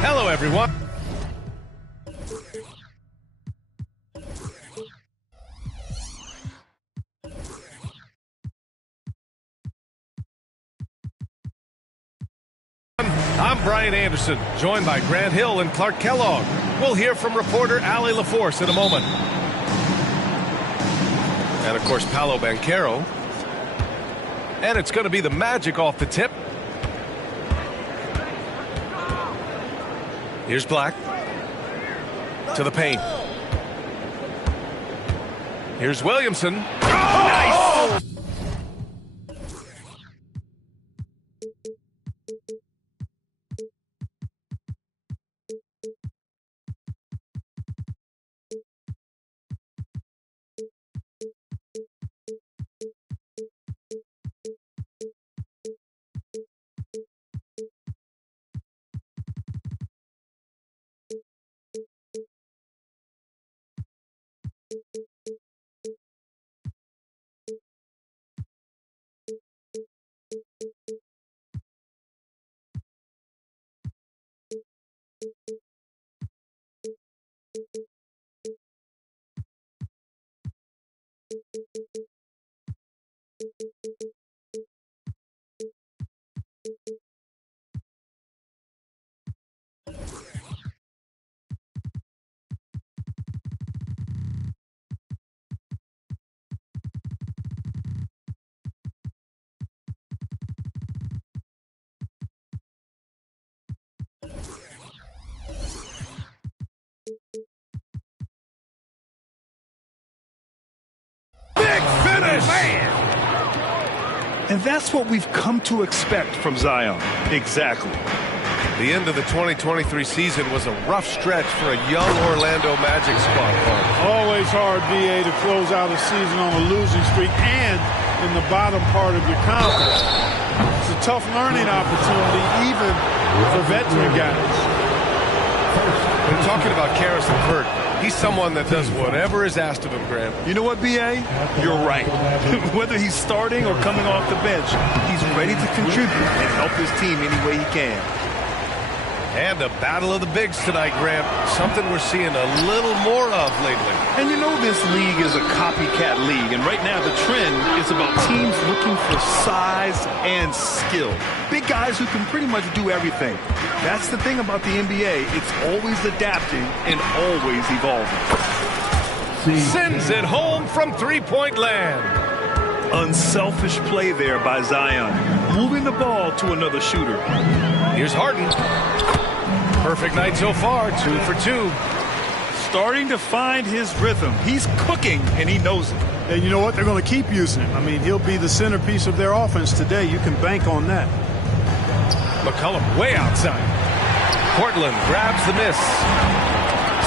Hello, everyone. I'm Brian Anderson, joined by Grant Hill and Clark Kellogg. We'll hear from reporter Allie LaForce in a moment. And, of course, Paolo Banchero. And it's going to be the Magic off the tip. Here's Black. To the paint. Here's Williamson. Oh! Nice! Big finish! Man. And that's what we've come to expect from Zion. Exactly. The end of the 2023 season was a rough stretch for a young Orlando Magic squad. Always hard, BA, to close out a season on a losing streak and in the bottom part of your conference. It's a tough learning opportunity, even for veteran guys. When talking about Caris LeVert, he's someone that does whatever is asked of him, Grant. You know what, B.A.? You're right. Whether he's starting or coming off the bench, he's ready to contribute and help his team any way he can. And a battle of the bigs tonight, Grant. Something we're seeing a little more of lately. And you know this league is a copycat league, and right now the trend is about teams looking for size and skill. Big guys who can pretty much do everything. That's the thing about the NBA. It's always adapting and always evolving. Sends it home from three-point land. Unselfish play there by Zion, moving the ball to another shooter. Here's Harden. Perfect night so far, 2 for 2. Starting to find his rhythm. He's cooking, and he knows it. And you know what? They're going to keep using him. I mean, he'll be the centerpiece of their offense today. You can bank on that. McCollum way outside. Portland grabs the miss.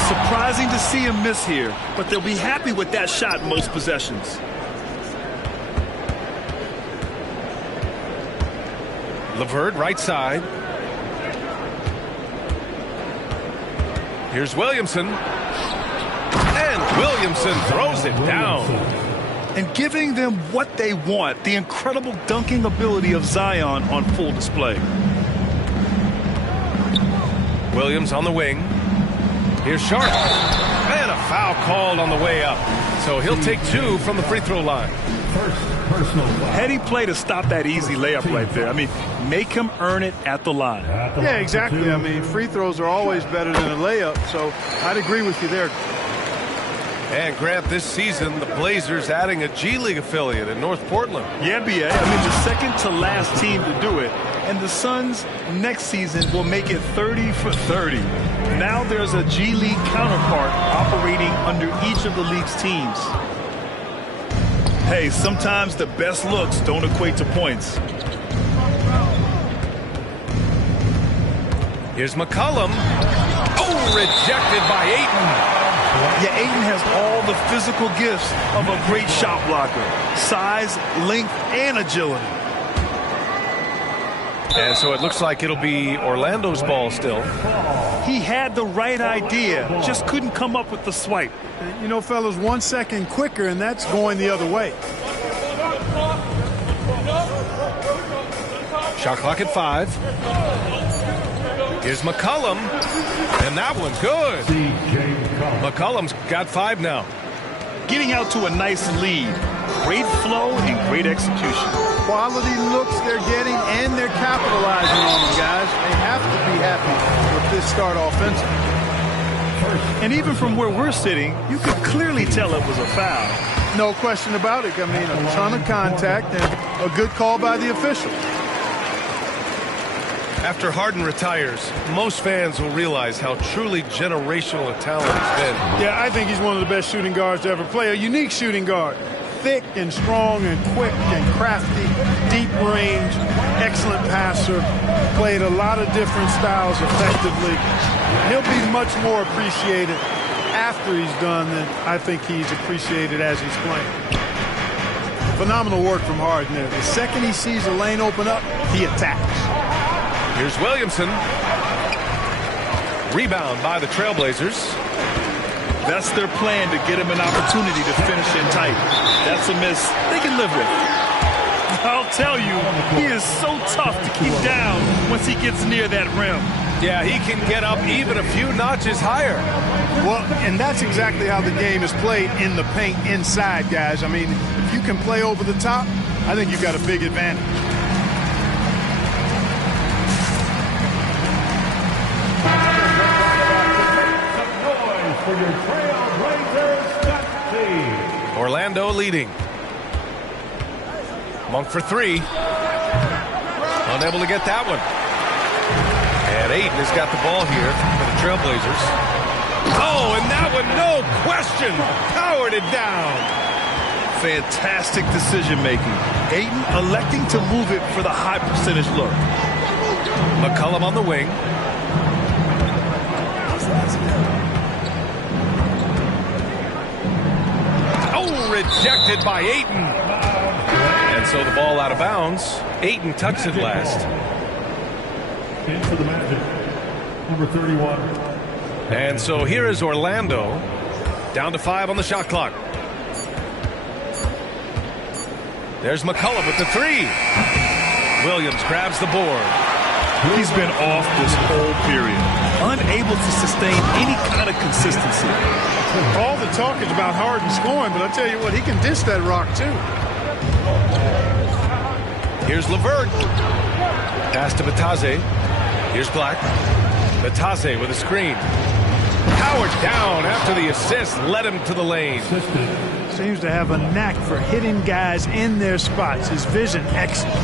Surprising to see him miss here, but they'll be happy with that shot most possessions. LeVert right side. Here's Williamson. And Williamson throws it down. And giving them what they want, the incredible dunking ability of Zion on full display. Williams on the wing. Here's Sharp. And a foul called on the way up. So he'll take 2 from the free throw line. Heady play to stop that easy layup right there. I mean, make him earn it at the line. Yeah, exactly. I mean, free throws are always better than a layup, so I'd agree with you there. And Grant, this season, the Blazers adding a G League affiliate in North Portland. Yeah, B.A. I mean, the second to last team to do it. And the Suns next season will make it 30 for 30. Now there's a G League counterpart operating under each of the league's teams. Hey, sometimes the best looks don't equate to points. Here's McCollum. Oh, rejected by Ayton. Yeah, Ayton has all the physical gifts of a great shot blocker. Size, length, and agility. And so it looks like it'll be Orlando's ball still. He had the right idea, just couldn't come up with the swipe. You know, fellas, 1 second quicker, and that's going the other way. Shot clock at 5. Here's McCollum. And that one's good. McCollum's got 5 now. Getting out to a nice lead. Great flow and great execution. Quality looks they're getting, and they're capitalizing on them, guys. They have to be happy with this start offensively. And even from where we're sitting, you could clearly tell it was a foul. No question about it. I mean, a ton of contact and a good call by the official. After Harden retires, most fans will realize how truly generational a talent he's been. Yeah, I think he's one of the best shooting guards to ever play. A unique shooting guard. Thick and strong and quick and crafty. Deep range. Excellent passer. Played a lot of different styles effectively. He'll be much more appreciated after he's done than I think he's appreciated as he's playing. Phenomenal work from Harden there. The second he sees a lane open up, he attacks. Here's Williamson. Rebound by the Trailblazers. That's their plan, to get him an opportunity to finish in tight. That's a miss they can live with. I'll tell you, he is so tough to keep down once he gets near that rim. Yeah, he can get up even a few notches higher. Well, and that's exactly how the game is played in the paint inside, guys. I mean, if you can play over the top, I think you've got a big advantage. For your Trailblazers team. Orlando leading. Monk for 3. Unable to get that one. And Ayton has got the ball here for the Trailblazers. Oh, and that one, no question, powered it down. Fantastic decision-making. Ayton electing to move it for the high percentage look. McCollum on the wing. Rejected by Ayton. And so the ball out of bounds. Ayton tucks it last. Into the Magic, number 31. And so here is Orlando, down to 5 on the shot clock. There's McCollum with the 3. Williams grabs the board. He's been off this whole period, unable to sustain any kind of consistency. All the talk is about Harden scoring, but I tell you what, he can dish that rock too. Here's LeVert. Pass to Batase. Here's Black. Batase with a screen. Howard down after the assist led him to the lane. Seems to have a knack for hitting guys in their spots. His vision excellent.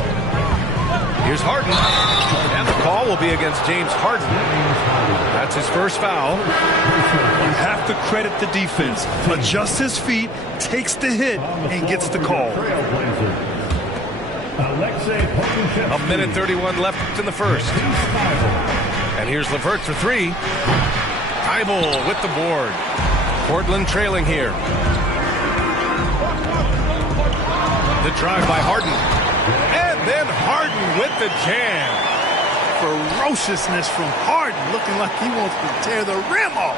Here's Harden. And the call will be against James Harden. That's his first foul. You have to credit the defense. Adjusts his feet, takes the hit, and gets the call. A minute 31 left in the first. And here's LeVert for 3. Thybulle with the board. Portland trailing here. The drive by Harden. And then Harden with the jam. Ferociousness from Harden, looking like he wants to tear the rim off.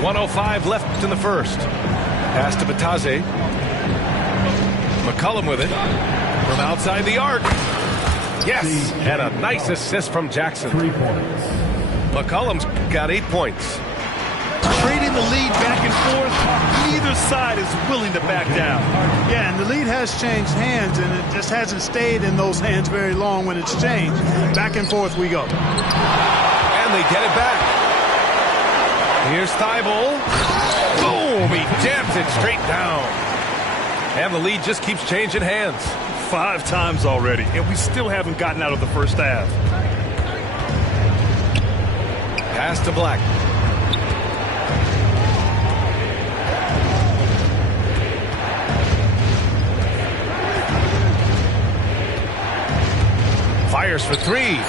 .105 left in the first. Pass to Batase. McCollum with it. From outside the arc. Yes, and a nice assist from Jackson. 3 points. McCollum's got 8 points. Trading the lead back and forth, neither side is willing to back down. Yeah, and the lead has changed hands, and it just hasn't stayed in those hands very long when it's changed. Back and forth we go. And they get it back. Here's Thybulle. Boom, he jams it straight down. And the lead just keeps changing hands. 5 times already, and we still haven't gotten out of the first half. Pass to Black. Fires for three.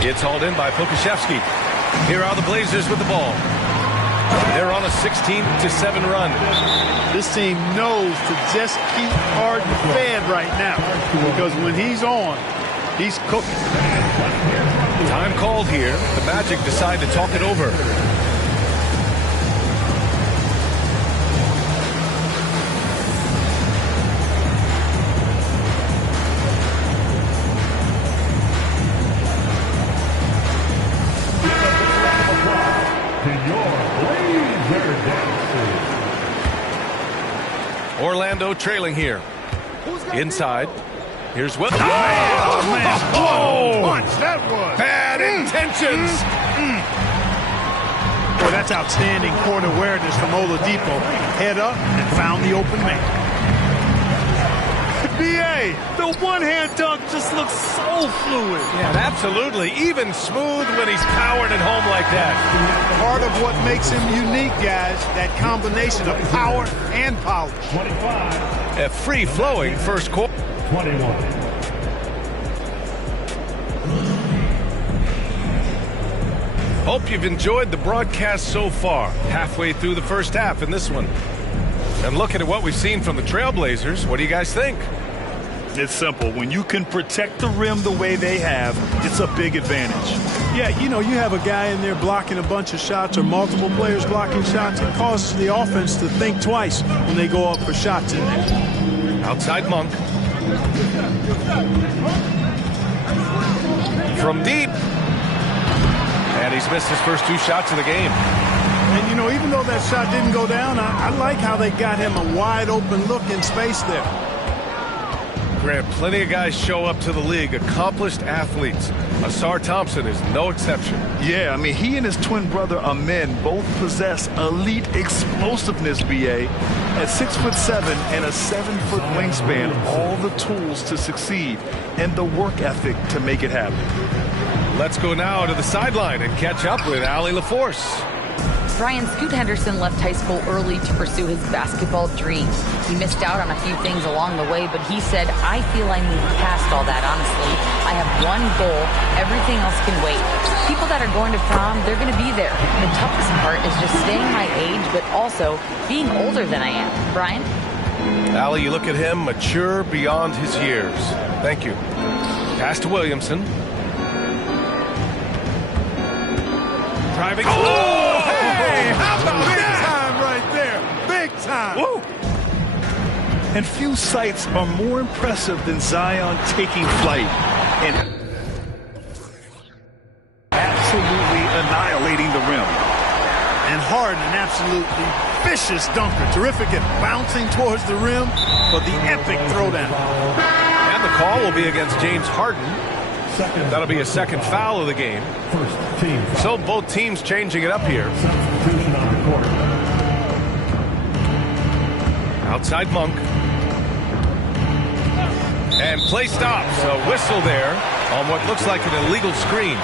It's hauled in by Pokusevski. Here are the Blazers with the ball. They're on a 16-7 run. This team knows to just keep Harden fed right now, because when he's on, he's cooking. Time called here. The Magic decide to talk it over. Orlando trailing here. Inside. Here's Will. Oh, man. Oh, Punch, that was. bad intentions. Boy, that's outstanding court awareness from Oladipo. Head up and found the open man. B.A., the one-hand dunk just looks so fluid. Yeah, absolutely. Even smooth when he's powering it home like that. Part of what makes him unique, guys, that combination of power and polish. 25. A free-flowing first quarter. 21. Hope you've enjoyed the broadcast so far. Halfway through the first half in this one. And looking at what we've seen from the Trailblazers, what do you guys think? It's simple. When you can protect the rim the way they have, it's a big advantage. Yeah, you know, you have a guy in there blocking a bunch of shots or multiple players blocking shots. It causes the offense to think twice when they go up for shots in there. Outside Monk. From deep. And he's missed his first two shots of the game. And, you know, even though that shot didn't go down, I like how they got him a wide-open look in space there. Grant, plenty of guys show up to the league, accomplished athletes. Asar Thompson is no exception. Yeah, I mean, he and his twin brother Amen both possess elite explosiveness, B.A. At 6'7" and a 7-foot wingspan, all the tools to succeed and the work ethic to make it happen. Let's go now to the sideline and catch up with Allie LaForce. Brian, Scoot Henderson left high school early to pursue his basketball dreams. He missed out on a few things along the way, but he said, I feel I moved past all that, honestly. I have one goal. Everything else can wait. People that are going to prom, they're going to be there. The toughest part is just staying my age, but also being older than I am. Brian? Allie, you look at him, mature beyond his years. Thank you. Pass to Williamson. Driving. Oh, hey, how about Big that? time right there. Big time. Woo. And few sights are more impressive than Zion taking flight and absolutely annihilating the rim. And Harden, an absolutely vicious dunker. Terrific at bouncing towards the rim for the epic throwdown. And the call will be against James Harden. That'll be a second foul of the game. First team. So both teams changing it up here. Substitution on the court. Outside Monk. And play stops. A whistle there on what looks like an illegal screen.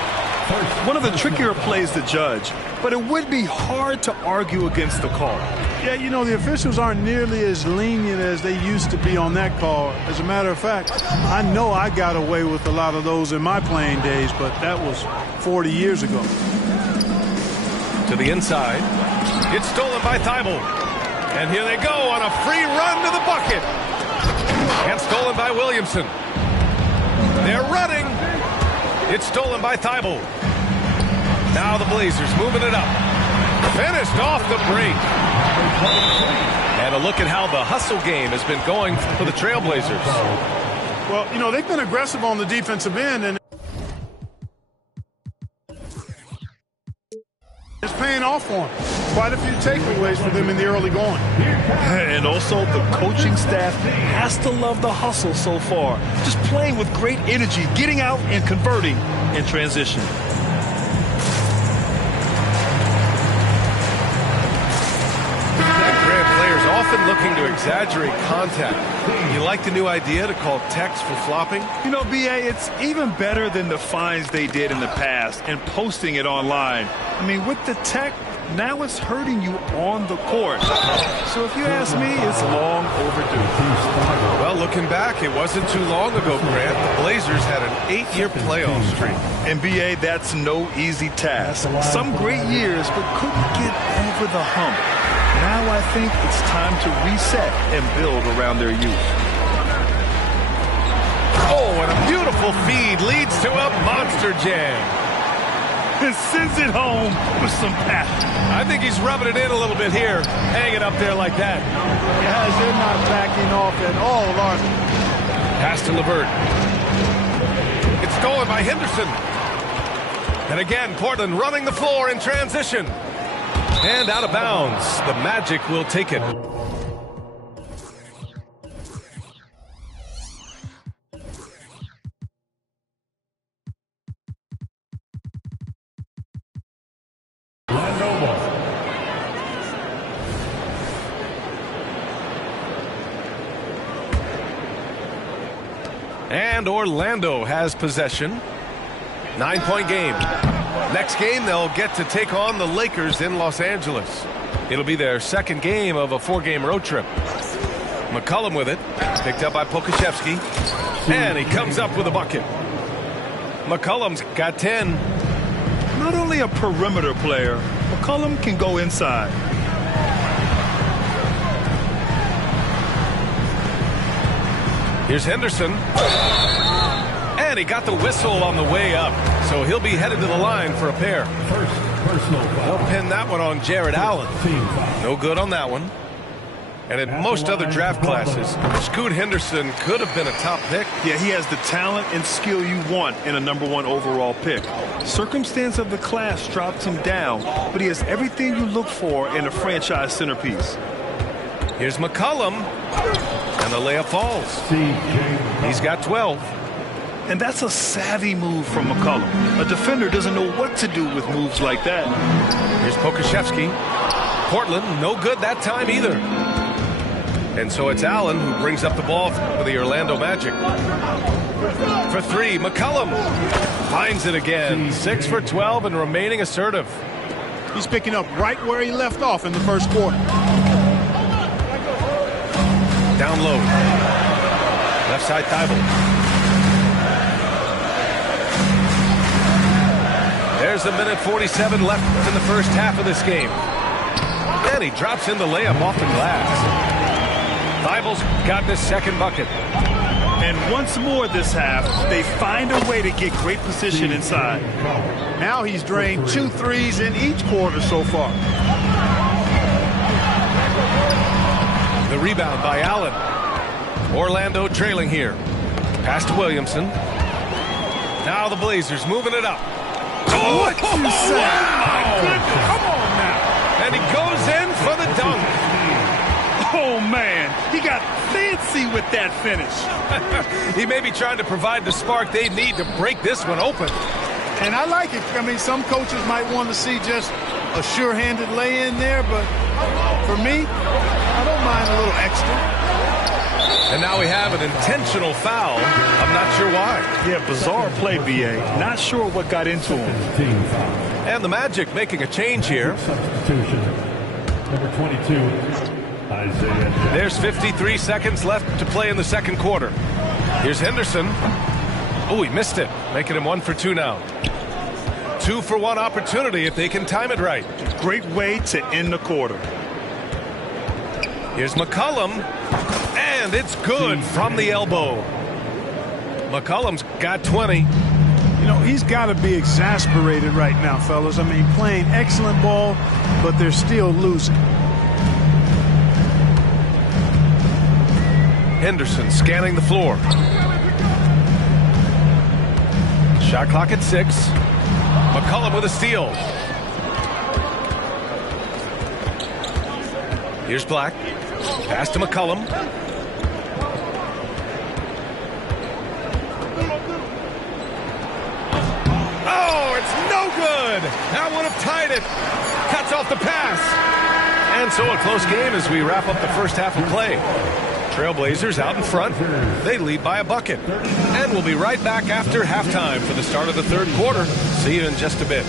One of the trickier plays to judge, but it would be hard to argue against the call. Yeah, you know, the officials aren't nearly as lenient as they used to be on that call. As a matter of fact, I know I got away with a lot of those in my playing days, but that was 40 years ago. To the inside. It's stolen by Thibault. And here they go on a free run to the bucket. And stolen by Williamson. They're running. It's stolen by Thibault. Now the Blazers moving it up. Finished off the break. And a look at how the hustle game has been going for the Trailblazers. Well, you know, they've been aggressive on the defensive end, and it's paying off for them. Quite a few takeaways for them in the early going. And also the coaching staff has to love the hustle so far. Just playing with great energy, getting out and converting in transition. Grand players often looking to exaggerate contact. You like the new idea to call techs for flopping? You know, B.A., it's even better than the fines they did in the past and posting it online. I mean, with the tech, now it's hurting you on the court. So if you ask me, it's long overdue. Well, looking back, it wasn't too long ago, Grant. The Blazers had an 8-year playoff streak. And B.A., that's no easy task. Some great years, but couldn't get over the hump. Now I think it's time to reset and build around their youth. Oh, and a beautiful feed leads to a monster jam. And sends it home with some passion. I think he's rubbing it in a little bit here, hanging up there like that. Guys, they're not backing off at all, Larson. Pass to LeVert. It's stolen by Henderson. And again, Portland running the floor in transition. And out of bounds. The Magic will take it. And Orlando has possession. 9-point game. Next game, they'll get to take on the Lakers in Los Angeles. It'll be their second game of a 4-game road trip. McCollum with it. Picked up by Pokusevski. And he comes up with a bucket. McCollum's got 10. Not only a perimeter player, McCollum can go inside. Here's Henderson. And he got the whistle on the way up. So he'll be headed to the line for a pair. First personal foul. They'll pin that one on Jared Allen. Team foul. No good on that one. And in most other draft classes, Scoot Henderson could have been a top pick. Yeah, he has the talent and skill you want in a #1 overall pick. Circumstance of the class dropped him down, but he has everything you look for in a franchise centerpiece. Here's McCollum. And the layup falls. C.J. He's got 12. And that's a savvy move from McCollum. A defender doesn't know what to do with moves like that. Here's Pokusevski. Portland, no good that time either. And so it's Allen who brings up the ball for the Orlando Magic. For 3, McCollum finds it again. 6 for 12 and remaining assertive. He's picking up right where he left off in the first quarter. Down low. Left side Thibault. There's a minute 47 left in the first half of this game. And he drops in the layup off the glass. Thibault's got his second bucket. And once more this half, they find a way to get great position inside. Now he's drained 2 threes in each quarter so far. The rebound by Allen. Orlando trailing here. Pass to Williamson. Now the Blazers moving it up. Oh, What you say? my goodness. Come on now. And he goes in for the dunk. Oh, man, he got fancy with that finish. He may be trying to provide the spark they need to break this one open. And I like it. I mean, some coaches might want to see just a sure-handed lay-in there, but for me, I don't mind a little extra. And now we have an intentional foul. I'm not sure why. Yeah, bizarre play, B.A. Not sure what got into him. Team foul. And the Magic making a change here. Substitution. Number 22, Isaiah Jackson. There's 53 seconds left to play in the second quarter. Here's Henderson. Oh, he missed it. Making him 1 for 2 now. 2 for 1 opportunity if they can time it right. Great way to end the quarter. Here's McCollum. And it's good from the elbow. McCollum's got 20. You know, he's got to be exasperated right now, fellas. I mean, playing excellent ball, but they're still losing. Henderson scanning the floor. Shot clock at 6. McCollum with a steal. Here's Black. Pass to McCollum. Oh, it's no good. That would have tied it. Cuts off the pass. And so a close game as we wrap up the first half of play. Trailblazers out in front. They lead by a bucket. And we'll be right back after halftime for the start of the third quarter. See you in just a bit.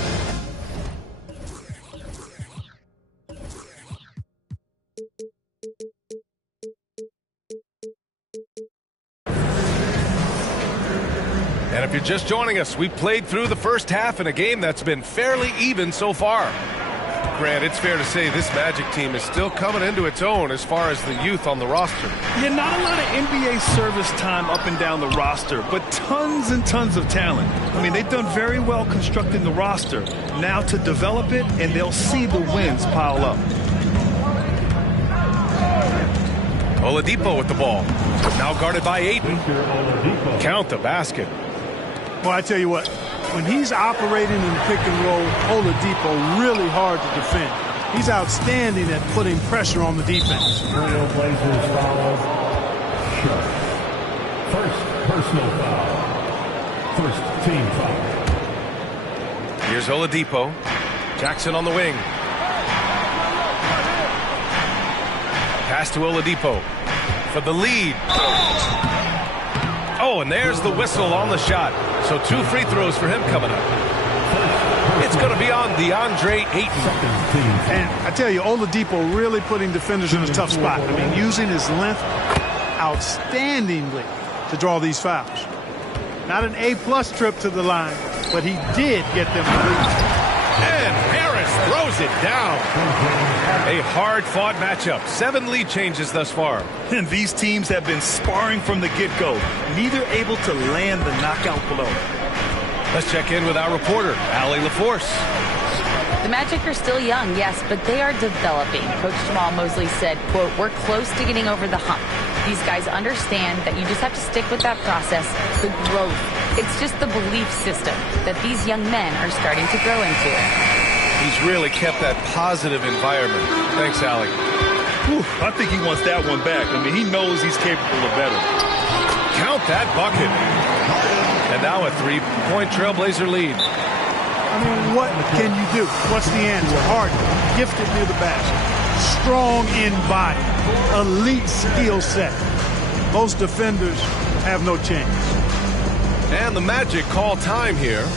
And if you're just joining us, we played through the first half in a game that's been fairly even so far. Grant, it's fair to say this Magic team is still coming into its own as far as the youth on the roster. Yeah, not a lot of NBA service time up and down the roster, but tons and tons of talent. I mean, they've done very well constructing the roster. Now to develop it, and they'll see the wins pile up. Oladipo with the ball. Now guarded by Ayton. Count the basket. Well, I tell you what, when he's operating in the pick and roll, Oladipo really hard to defend. He's outstanding at putting pressure on the defense. Trailblazers foul. Sharp. First personal foul. First team foul. Here's Oladipo. Jackson on the wing. Pass to Oladipo for the lead. Oh, and there's the whistle on the shot. So 2 free throws for him coming up. It's going to be on DeAndre Ayton. And I tell you, Oladipo really putting defenders in a tough spot. I mean, using his length outstandingly to draw these fouls. Not an A-plus trip to the line, but he did get them to lead. And Harris throws it down. A hard-fought matchup. 7 lead changes thus far. And these teams have been sparring from the get-go, neither able to land the knockout blow. Let's check in with our reporter, Allie LaForce. The Magic are still young, yes, but they are developing. Coach Jamal Mosley said, quote, "We're close to getting over the hump. These guys understand that you just have to stick with that process, the growth. It's just the belief system that these young men are starting to grow into." He's really kept that positive environment. Thanks, Allie. Whew, I think he wants that one back. I mean, he knows he's capable of better. Count that bucket. And now a 3-point Trailblazer lead. I mean, what can you do? What's the answer? Harden, gifted near the basket, strong in body, elite skill set. Most defenders have no chance. And the Magic call time here.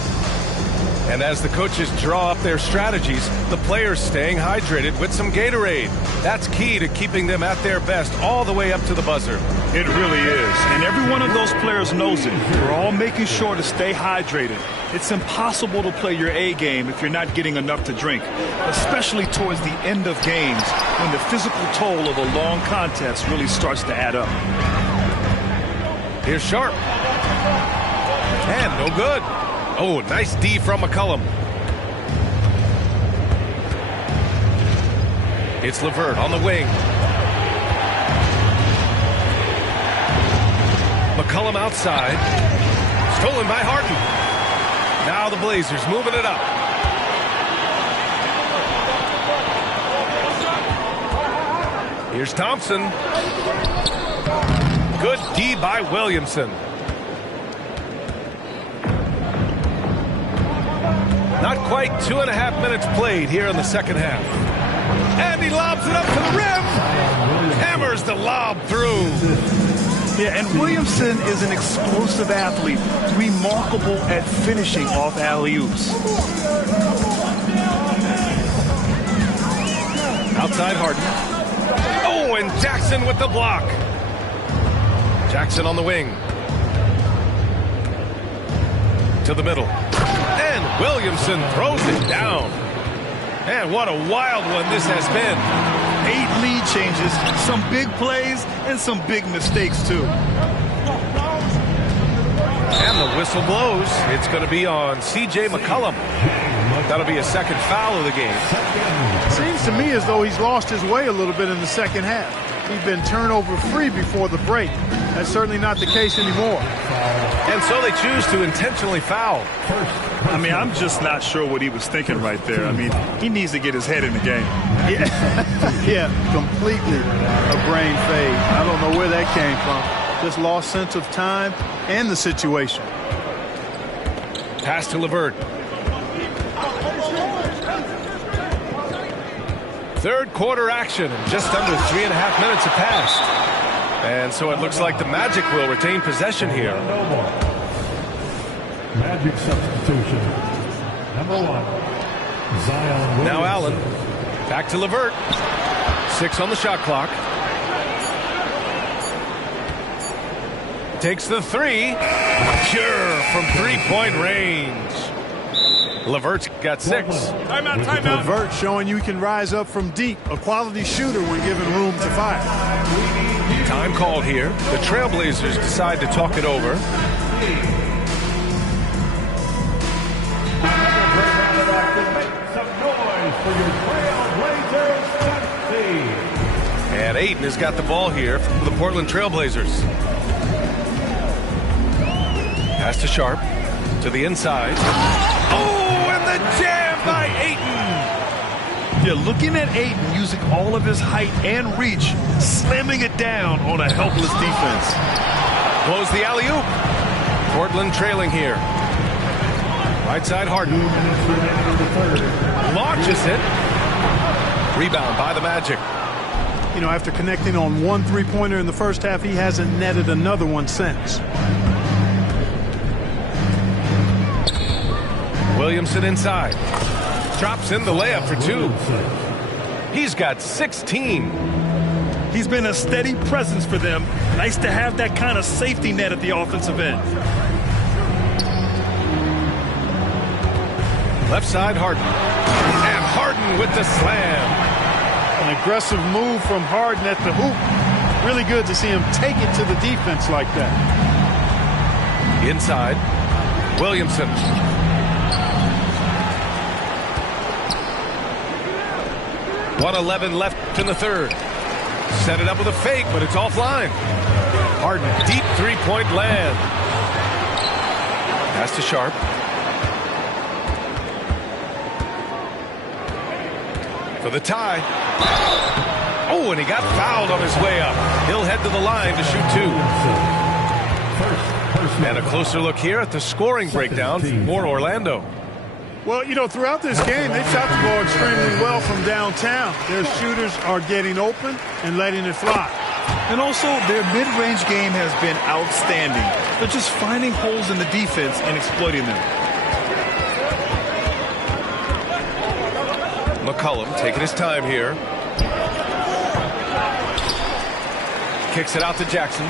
And as the coaches draw up their strategies, the players staying hydrated with some Gatorade. That's key to keeping them at their best all the way up to the buzzer. It really is. And every one of those players knows it. We're all making sure to stay hydrated. It's impossible to play your A game if you're not getting enough to drink, especially towards the end of games when the physical toll of a long contest really starts to add up. Here's Sharp. And no good. Oh, nice D from McCollum. It's LeVert on the wing. McCollum outside. Stolen by Harden. Now the Blazers moving it up. Here's Thompson. Good D by Williamson. Not quite 2.5 minutes played here in the second half. And he lobs it up to the rim. Hammers the lob through. Yeah, and Williamson is an explosive athlete, remarkable at finishing off alley-oops. Outside Harden. Oh, and Jackson with the block. Jackson on the wing. To the middle. And Williamson throws it down. And what a wild one this has been. 8 lead changes, some big plays, and some big mistakes, too. And the whistle blows. It's going to be on C.J. McCollum. That'll be a second foul of the game. Seems to me as though he's lost his way a little bit in the second half. He's been turnover-free before the break. That's certainly not the case anymore. And so they choose to intentionally foul. I mean, I'm just not sure what he was thinking right there. I mean, he needs to get his head in the game. Yeah, completely a brain fade. I don't know where that came from. Just lost sense of time and the situation. Pass to LeVert. Third quarter action, and just under 3.5 minutes have passed. And so it looks like the Magic will retain possession here. No more. Magic substitution. Number 1, Zion Williamson. Now Allen. Back to LeVert. 6 on the shot clock. Takes the 3. Pure from three-point range. LeVert's got 6. Timeout. LeVert showing you can rise up from deep. A quality shooter when given room to fire. Time called here. The Trailblazers decide to talk it over. And Ayton has got the ball here for the Portland Trailblazers. Pass to Sharp. To the inside. Oh, and the jam by Ayton. Yeah, looking at Ayton using all of his height and reach, slamming it down on a helpless defense. Blows the alley-oop. Portland trailing here. Right side Harden. Launches it. Rebound by the Magic. You know, after connecting on 1 3-pointer in the first half, he hasn't netted another one since. Williamson inside. Drops in the layup for 2. He's got 16. He's been a steady presence for them. Nice to have that kind of safety net at the offensive end. Left side Harden. And Harden with the slam. An aggressive move from Harden at the hoop. Really good to see him take it to the defense like that. Inside. Williamson. 1:11 left in the third. Set it up with a fake, but it's offline. Harden, deep three-point land. Pass to Sharp. For the tie. Oh, and he got fouled on his way up. He'll head to the line to shoot 2. And a closer look here at the scoring breakdown for Orlando. Well, you know, throughout this game, they've shot the ball extremely well from downtown. Their shooters are getting open and letting it fly. And also, their mid-range game has been outstanding. They're just finding holes in the defense and exploiting them. McCollum taking his time here. Kicks it out to Jackson.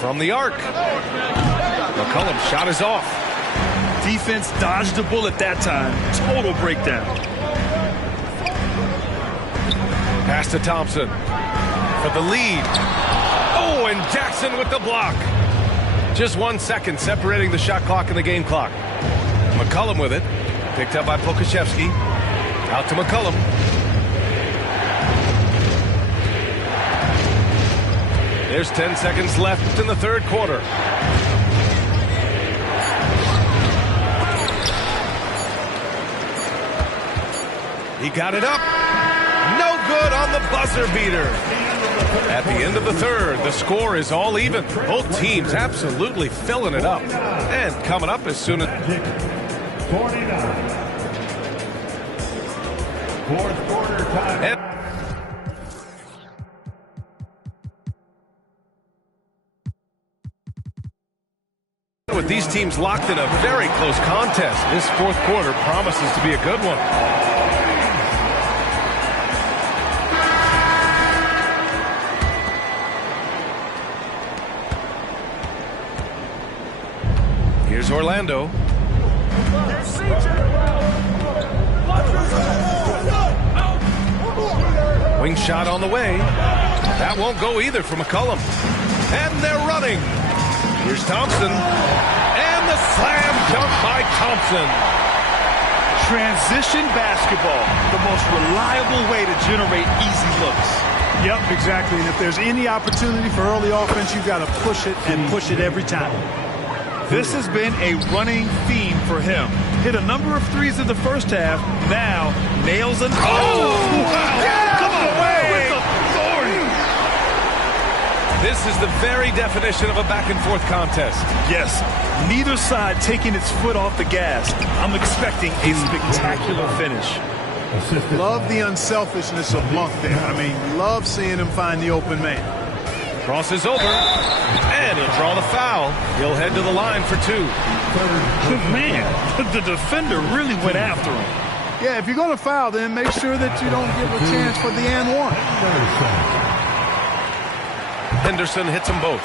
From the arc. McCollum's shot is off. Defense dodged a bullet that time. Total breakdown. Pass to Thompson for the lead. Oh, and Jackson with the block. Just 1 second separating the shot clock and the game clock. McCollum with it. Picked up by Pokusevski. Out to McCollum. There's 10 seconds left in the third quarter. He got it up. No good on the buzzer beater. At the end of the third, the score is all even. Both teams absolutely filling it up. And coming up as soon as... 49. Fourth quarter time. With these teams locked in a very close contest, this fourth quarter promises to be a good one. Here's Orlando. Wing shot on the way. That won't go either for McCollum. And they're running. Here's Thompson. And the slam dunk by Thompson. Transition basketball, the most reliable way to generate easy looks. Yep, exactly. And if there's any opportunity for early offense, you've got to push it and push it every time. This has been a running theme for him. Hit a number of threes in the first half. Now nails an... Oh! Wow. Yeah! Come away with authority. This is the very definition of a back-and-forth contest. Yes, neither side taking its foot off the gas. I'm expecting a spectacular finish. Love the unselfishness of Monk there. I mean, love seeing him find the open man. Crosses over, and he'll draw the foul. He'll head to the line for 2. Man, the defender really went after him. Yeah, if you're going to foul, then make sure that you don't give a chance for the and one. Henderson hits them both.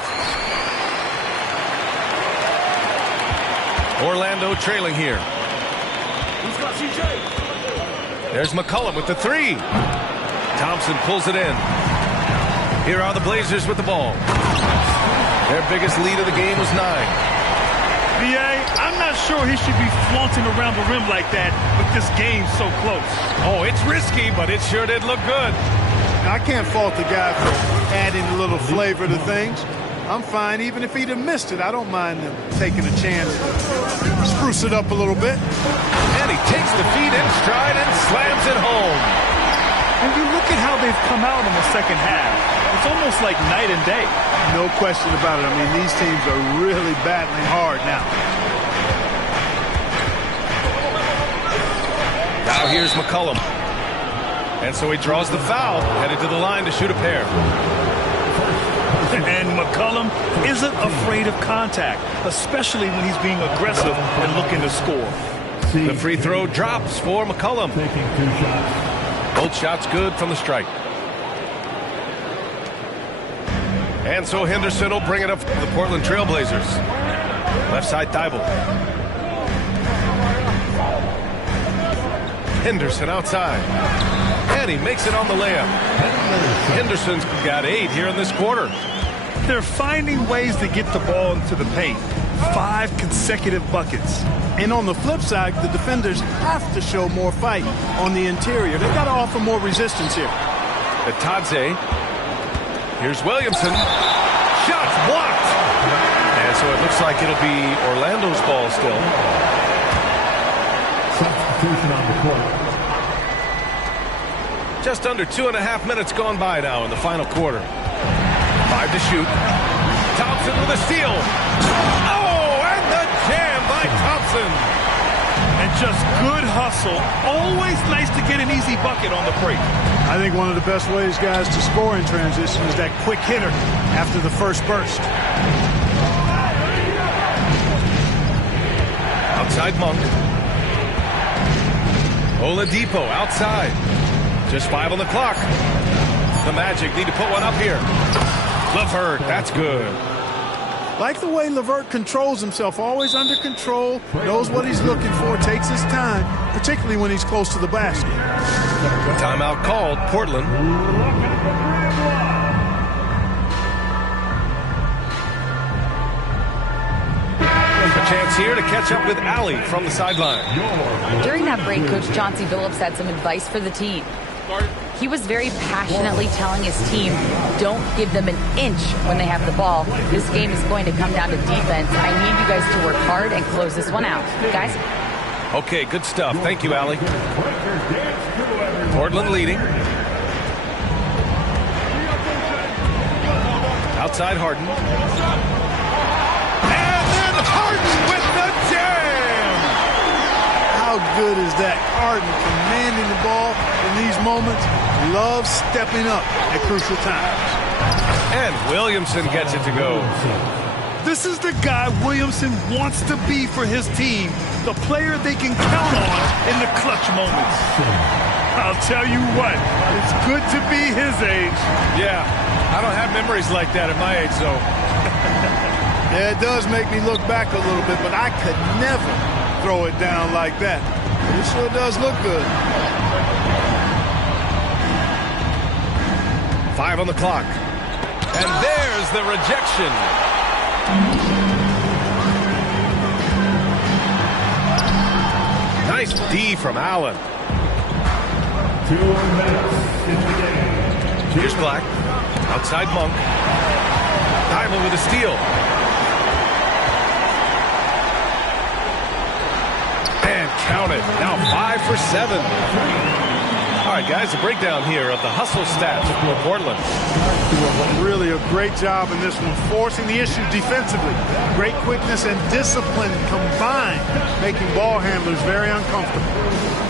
Orlando trailing here. There's McCollum with the 3. Thompson pulls it in. Here are the Blazers with the ball. Their biggest lead of the game was 9. B.A., I'm not sure he should be flaunting around the rim like that with this game so close. Oh, it's risky, but it sure did look good. I can't fault the guy for adding a little flavor to things. I'm fine even if he'd have missed it. I don't mind him taking a chance to spruce it up a little bit. And he takes the feet in stride and slams it home. And you look at how they've come out in the second half. It's almost like night and day. No question about it. I mean, these teams are really battling hard now. Now here's McCollum. And so he draws the foul, headed to the line to shoot a pair. And McCollum isn't afraid of contact, especially when he's being aggressive and looking to score. The free throw drops for McCollum. Taking 2 shots. Both shots good from the strike. And so Henderson will bring it up for the Portland Trailblazers. Left side Thibault. Henderson outside. And he makes it on the layup. Henderson's got 8 here in this quarter. They're finding ways to get the ball into the paint. 5 consecutive buckets. And on the flip side, the defenders have to show more fight on the interior. They've got to offer more resistance here. Atadze. Here's Williamson. Shots blocked. And so it looks like it'll be Orlando's ball still. Substitution on the court. Just under 2.5 minutes gone by now in the final quarter. 5 to shoot. Thompson with a steal. Oh, and the jam by Thompson. And just good hustle. Always nice to get an easy bucket on the break. I think one of the best ways, guys, to score in transition is that quick hitter after the first burst. Outside Monk. Oladipo outside. Just 5 on the clock. The Magic need to put one up here. LeVert, that's good. Like the way LeVert controls himself, always under control, knows what he's looking for, takes his time, particularly when he's close to the basket. Timeout called, Portland. A chance here to catch up with Allie from the sideline. During that break, Coach Chauncey Billups had some advice for the team. He was very passionately telling his team, don't give them an inch when they have the ball. This game is going to come down to defense. I need you guys to work hard and close this one out. Guys? Okay, good stuff. Thank you, Allie. Portland leading. Outside Harden. And then Harden with the jam! How good is that? Harden commanding the ball in these moments. Loves stepping up at crucial times. And Williamson gets it to go. This is the guy Williamson wants to be for his team. The player they can count on in the clutch moments. I'll tell you what, it's good to be his age. Yeah, I don't have memories like that at my age, though. Yeah, it does make me look back a little bit, but I could never throw it down like that. It sure does look good. 5 on the clock. And there's the rejection. Nice D from Allen. 2 minutes in the game. Here's Black. Outside Monk. Thibault with a steal. And count it. Now 5 for 7. All right, guys, a breakdown here of the hustle stats for Portland. Really a great job in this one, forcing the issue defensively. Great quickness and discipline combined, making ball handlers very uncomfortable.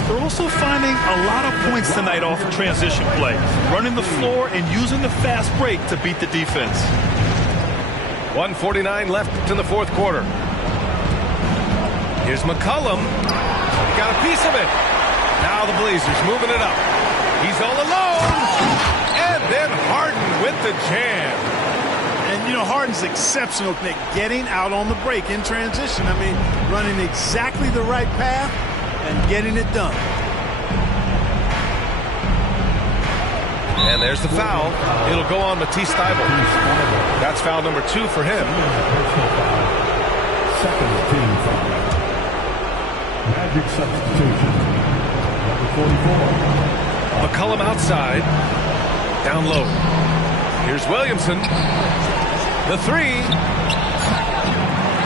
They're also finding a lot of points tonight off of transition play, running the floor and using the fast break to beat the defense. 1:49 left in the fourth quarter. Here's McCollum. He got a piece of it. Now the Blazers moving it up. He's all alone. And then Harden with the jam. And, you know, Harden's exceptional at getting out on the break in transition. I mean, running exactly the right path and getting it done. And there's the foul. It'll go on Matisse Thybulle. That's foul number 2 for him. Second team foul. Magic substitution. Number 44. McCollum outside. Down low. Here's Williamson. The 3.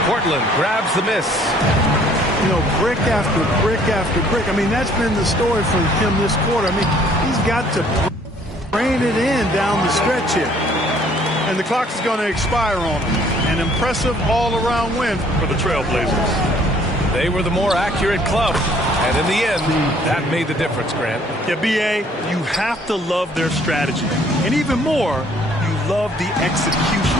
Portland grabs the miss. You know, brick after brick after brick. I mean, that's been the story for him this quarter. I mean, he's got to rain it in down the stretch here. And the clock is going to expire on him. An impressive all-around win For the Trailblazers. They were the more accurate club. And in the end, that made the difference, Grant. Yeah, B.A., you have to love their strategy. And even more, you love the execution.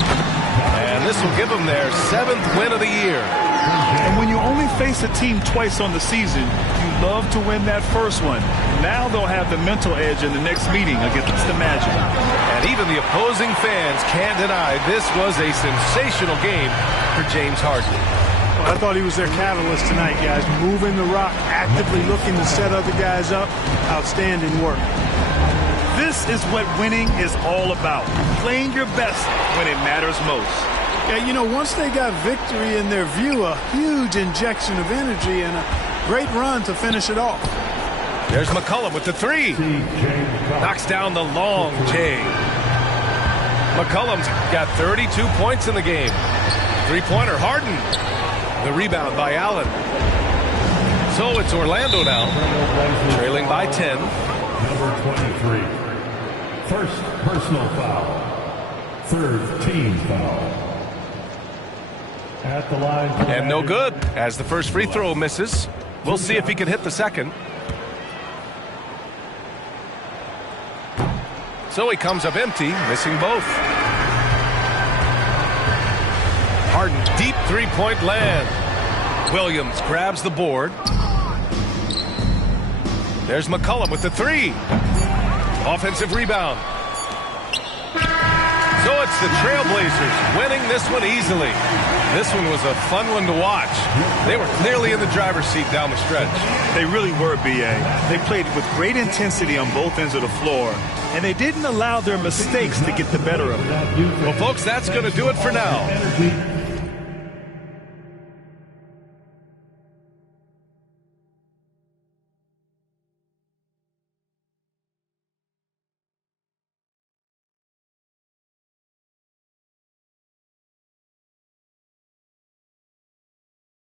And this will give them their 7th win of the year. And when you only face a team twice on the season, you love to win that first one. Now they'll have the mental edge in the next meeting against the Magic. And even the opposing fans can't deny this was a sensational game for James Harden. Well, I thought he was their catalyst tonight, guys. Moving the rock, actively looking to set other guys up. Outstanding work. This is what winning is all about. Playing your best when it matters most. Yeah, you know, once they got victory in their view, a huge injection of energy and a great run to finish it off. There's McCollum with the 3. Knocks down the long J. McCollum's got 32 points in the game. 3-pointer, Harden. The rebound by Allen. So it's Orlando now, trailing by 10. Number 23. First personal foul. Third team foul. At the line. And no good, as the first free throw misses. We'll see if he can hit the second. So he comes up empty, missing both. Harden, deep three-point land. Williams grabs the board. There's McCollum with the 3. Offensive rebound. So it's the Trailblazers winning this one easily. This one was a fun one to watch. They were clearly in the driver's seat down the stretch. They really were, B.A. They played with great intensity on both ends of the floor, and they didn't allow their mistakes to get the better of them. Well, folks, that's going to do it for now.